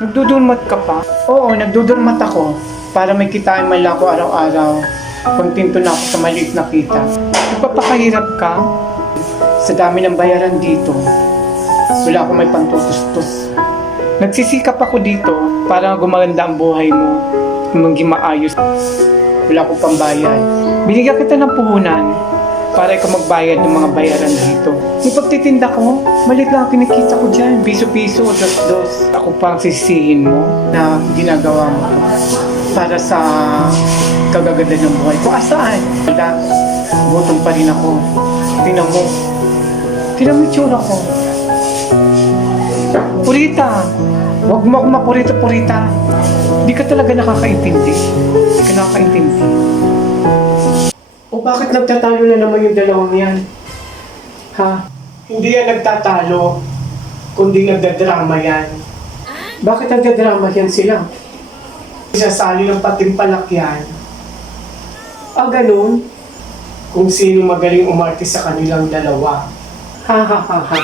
Nagdudulmat ka pa? Oo, nagdudulmat ako. Para may kitain man lang ako araw-araw. Kontinto na ako sa maliit na kita. Nagpapakahirap ka? Sa dami ng bayaran dito, wala akong may pantutustos. Nagsisikap ako dito para gumaganda ang buhay mo. Maging maayos. Wala akong pambayad. Binigyan kita ng puhunan para ikaw magbayad ng mga bayaran dito. Yung pagtitinda ko, maliit lang ang kinikita ko dyan. Piso-piso, dos-dos. Ako pang sisihin mo na ginagawa mo to para sa kagaganda ng buhay ko. Asaan? Wala. Gutom pa rin ako. Tingnan mo. Tingnan mo yung tsura ko. Purita! Huwag mo akong mapurita-purita. Hindi ka talaga nakakaintindi. Hindi ka nakakaintindi. O bakit nagtatalo na naman yung dalawang yan? Ha? Hindi yan nagtatalo, kundi nagdadrama yan. Bakit nagdadrama yan sila? Isasali ng patimpalak yan. Ah, ganun? Kung sino magaling umarte sa kanilang dalawa. Ha ha ha ha ha.